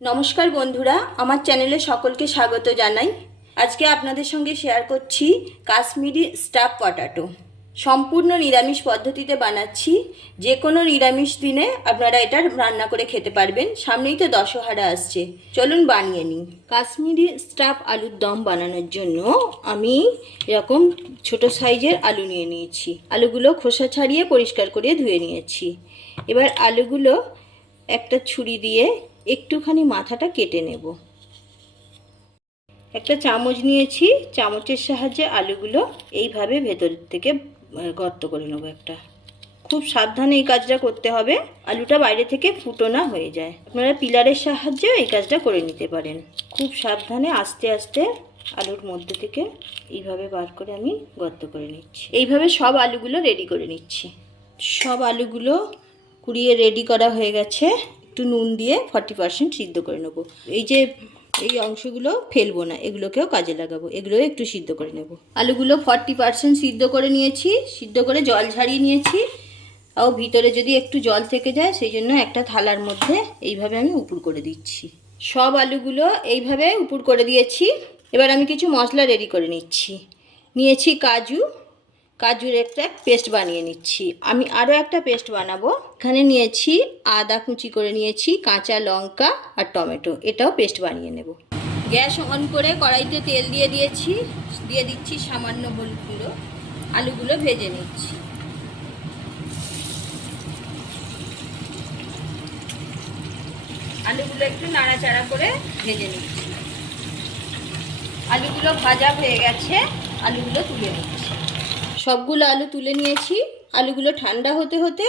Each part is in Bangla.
নমস্কার বন্ধুরা, আমার চ্যানেলে সকলকে স্বাগত জানাই। আজকে আপনাদের সঙ্গে শেয়ার করছি কাশ্মীরি স্টাফ পটাটো। সম্পূর্ণ নিরামিষ পদ্ধতিতে বানাচ্ছি। যে কোনো নিরামিষ দিনে আপনারা এটা রান্না করে খেতে পারবেন। সামনেই তো দশহরা আসছে, চলুন বানিয়ে নিই। কাশ্মীরি স্টাফ আলুর দম বানানোর জন্য আমি এরকম ছোট সাইজের আলু নিয়ে নিয়েছি। আলুগুলো খোসা ছাড়িয়ে পরিষ্কার করে ধুয়ে নিয়েছি। এবার আলুগুলো একটা ছুরি দিয়ে একটুখানি মাথাটা কেটে নেব। একটা চামচ নিয়েছি, চামচের সাহায্যে আলুগুলো এইভাবে ভেতর থেকে গর্ত করে নেব একটা। খুব সাবধানে এই কাজটা করতে হবে, আলুটা বাইরে থেকে ফুটো না হয়ে যায়। আপনারা পিলারের সাহায্যে এই কাজটা করে নিতে পারেন। খুব সাবধানে আস্তে আস্তে আলুর মধ্যে থেকে এইভাবে বার করে আমি গর্ত করে নিচ্ছি। এইভাবে সব আলুগুলো রেডি করে নিচ্ছি। সব আলুগুলো কুড়িয়ে রেডি করা হয়ে গেছে। একটু নুন দিয়ে 40% সিদ্ধ করে নেব। এই অংশগুলো ফেলবো না, এগুলোকেও কাজে লাগাবো। এগুলোও একটু সিদ্ধ করে নেব। আলুগুলো 40% সিদ্ধ করে নিয়েছি, সিদ্ধ করে জল ঝারিয়ে নিয়েছি। আর ভিতরে যদি একটু জল থেকে যায় সেই জন্য একটা থালার মধ্যে এইভাবে আমি উপুর করে দিচ্ছি। সব আলুগুলো এইভাবে উপুর করে দিয়েছি। এবার আমি কিছু মশলা রেডি করে নিয়েছি কাজুর একটা পেস্ট বানিয়ে নিচ্ছি। আমি আরও একটা পেস্ট বানাবো। এখানে নিয়েছি আদা কুচি করে নিয়েছি, কাঁচা লঙ্কা আর টমেটো, এটাও পেস্ট বানিয়ে নেব। গ্যাস অন করে কড়াইতে তেল দিয়ে দিচ্ছি সামান্য হলুদ গুঁড়ো। আলুগুলো ভেজে নিচ্ছি। আলুগুলো একটু নাড়াচাড়া করে ভেজে নিচ্ছি। আলুগুলো ভাজা হয়ে গেছে, আলুগুলো তুলে নিচ্ছি। সবগুলো আলু তুলে নিয়েছি। আলুগুলো ঠান্ডা হতে হতে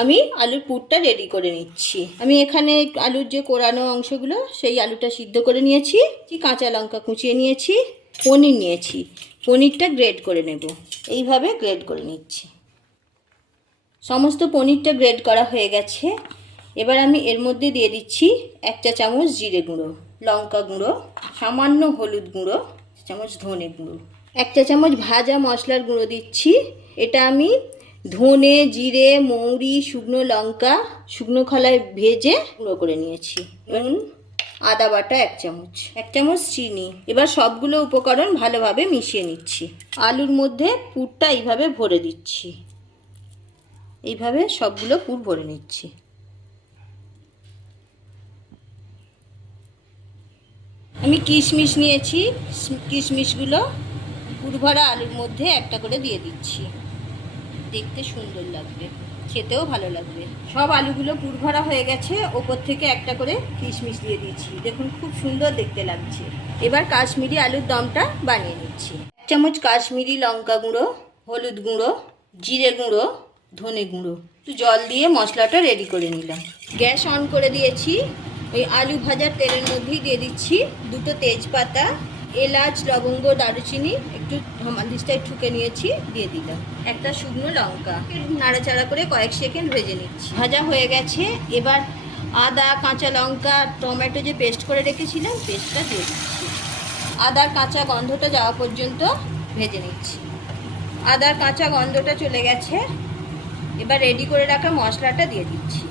আমি আলুর পুরটা রেডি করে নিচ্ছি। আমি এখানে আলুর যে কোরানো অংশগুলো সেই আলুটা সিদ্ধ করে নিয়েছি, কাঁচা লঙ্কা কুচিয়ে নিয়েছি, পনির নিয়েছি। পনিরটা গ্রেড করে নেব। এইভাবে গ্রেড করে নিচ্ছি। সমস্ত পনিরটা গ্রেড করা হয়ে গেছে। এবার আমি এর মধ্যে দিয়ে দিচ্ছি 1 চা চামচ জিরে গুঁড়ো, লঙ্কা গুঁড়ো, সামান্য হলুদ গুঁড়ো, চামচ ধনে গুঁড়ো, 1 চা চামচ ভাজা মশলার গুঁড়ো দিচ্ছি। এটা আমি ধনে, জিরে, মৌরি, শুকনো লঙ্কা শুকনো খোলায় ভেজে গুঁড়ো করে নিয়েছি। নুন, আদা বাটা 1 চামচ, 1 চামচ চিনি। এবার সবগুলো উপকরণ ভালোভাবে মিশিয়ে নিচ্ছি। আলুর মধ্যে পুরটা এইভাবে ভরে দিচ্ছি। এইভাবে সবগুলো পুর ভরে নিচ্ছি। আমি কিশমিশ নিয়েছি, কিশমিশগুলো পুর ভরা আলুর মধ্যে একটা করে দিয়ে দিচ্ছি। দেখতে সুন্দর লাগবে, খেতেও ভালো লাগবে। সব আলুগুলো পুর ভরা হয়ে গেছে, ওপর থেকে একটা করে কিশমিশ দিয়ে দিচ্ছি। দেখুন খুব সুন্দর দেখতে লাগছে। এবার কাশ্মীরি আলুর দমটা বানিয়ে নিচ্ছি। 1 চামচ কাশ্মীরি লঙ্কা গুঁড়ো, হলুদ গুঁড়ো, জিরে গুঁড়ো, ধনে গুঁড়ো, একটু জল দিয়ে মশলাটা রেডি করে নিলাম। গ্যাস অন করে দিয়েছি। ওই আলু ভাজার তেলের মধ্যেই দিয়ে দিচ্ছি 2টো তেজপাতা, এলাচ, লবঙ্গ, দারুচিনি একটু হামানদিস্তায় ঠুকে নিয়েছি, দিয়ে দিলাম। একটা শুকনো লঙ্কা। নাড়াচাড়া করে কয়েক সেকেন্ড ভেজে নিচ্ছি। ভাজা হয়ে গেছে। এবার আদা, কাঁচা লঙ্কা, টমেটো যে পেস্ট করে রেখেছিলাম পেস্টটা দিয়ে দিচ্ছি। আদার কাঁচা গন্ধটা যাওয়া পর্যন্ত ভেজে নিচ্ছি। আদার কাঁচা গন্ধটা চলে গেছে। এবার রেডি করে রাখা মশলাটা দিয়ে দিচ্ছি।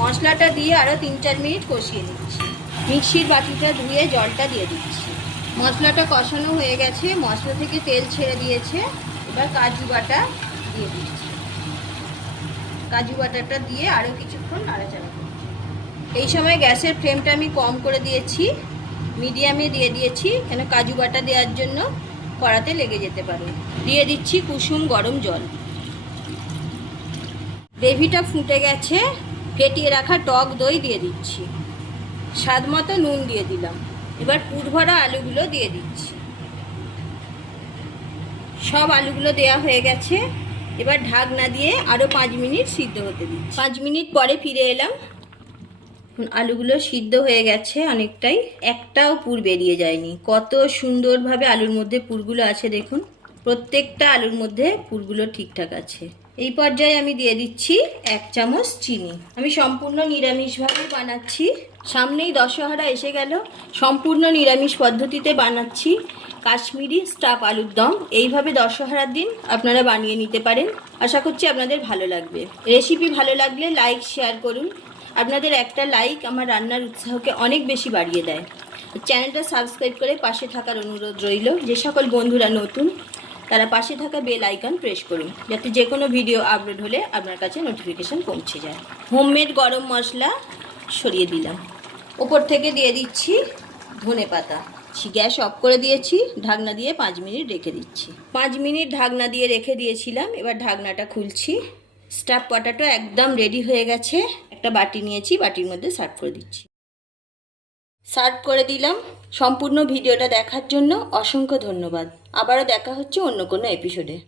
মশলাটা দিয়ে আরও 3-4 মিনিট কষিয়ে নিচ্ছি। মিক্সির বাটিটা ধুয়ে জলটা দিয়ে দিচ্ছি। মশলাটা কষানো হয়ে গেছে, মশলা থেকে তেল ছেড়ে দিয়েছে। এবার কাজু বাটা দিয়ে দিচ্ছি। কাজু বাটাটা দিয়ে আরও কিছুক্ষণ নাড়াচাড়া করছি। এই সময় গ্যাসের ফ্লেমটা আমি কম করে দিয়েছি, মিডিয়ামে দিয়ে দিয়েছি, কেন কাজু বাটা দেওয়ার জন্য কড়াতে লেগে যেতে পারে। দিয়ে দিচ্ছি কুসুম গরম জল। গ্রেভিটা ফুটে গেছে। ফেটিয়ে রাখা টক দই দিয়ে দিচ্ছি। স্বাদ মতো নুন দিয়ে দিলাম। এবার পুর ভরা আলুগুলো দিয়ে দিচ্ছি। সব আলুগুলো দেওয়া হয়ে গেছে। এবার ঢাকনা দিয়ে আরও 5 মিনিট সিদ্ধ হতে দিচ্ছি। 5 মিনিট পরে ফিরে এলাম। আলুগুলো সিদ্ধ হয়ে গেছে অনেকটাই, একটাও পুর বেরিয়ে যায়নি। কত সুন্দরভাবে আলুর মধ্যে পুরগুলো আছে দেখুন। প্রত্যেকটা আলুর মধ্যে পুরগুলো ঠিকঠাক আছে। এই পর্যায়ে আমি দিয়ে দিচ্ছি 1 চামচ চিনি। আমি সম্পূর্ণ নিরামিষভাবে বানাচ্ছি। সামনেই দশহরা এসে গেল, সম্পূর্ণ নিরামিষ পদ্ধতিতে বানাচ্ছি কাশ্মীরি স্টাফ আলুর দম। এইভাবে দশহরার দিন আপনারা বানিয়ে নিতে পারেন। আশা করছি আপনাদের ভালো লাগবে। রেসিপি ভালো লাগলে লাইক শেয়ার করুন। আপনাদের একটা লাইক আমার রান্নার উৎসাহকে অনেক বেশি বাড়িয়ে দেয়। চ্যানেলটা সাবস্ক্রাইব করে পাশে থাকার অনুরোধ রইল। যে সকল বন্ধুরা নতুন তারা পাশে থাকা বেল আইকন প্রেস করুন, যাতে যে কোনো ভিডিও আপলোড হলে আপনার কাছে নোটিফিকেশান পৌঁছে যায়। হোমমেড গরম মশলা সরিয়ে দিলাম, ওপর থেকে দিয়ে দিচ্ছি ধনেপাতা। গ্যাস অফ করে দিয়েছি, ঢাকনা দিয়ে 5 মিনিট রেখে দিচ্ছি। 5 মিনিট ঢাকনা দিয়ে রেখে দিয়েছিলাম, এবার ঢাকনাটা খুলছি। স্টাফ পটাটো একদম রেডি হয়ে গেছে। একটা বাটি নিয়েছি, বাটির মধ্যে সার্ভ করে দিচ্ছি। সার্ভ করে দিলাম। সম্পূর্ণ ভিডিওটা দেখার জন্য অসংখ্য ধন্যবাদ। আবারও দেখা হচ্ছে অন্য কোনো এপিসোডে।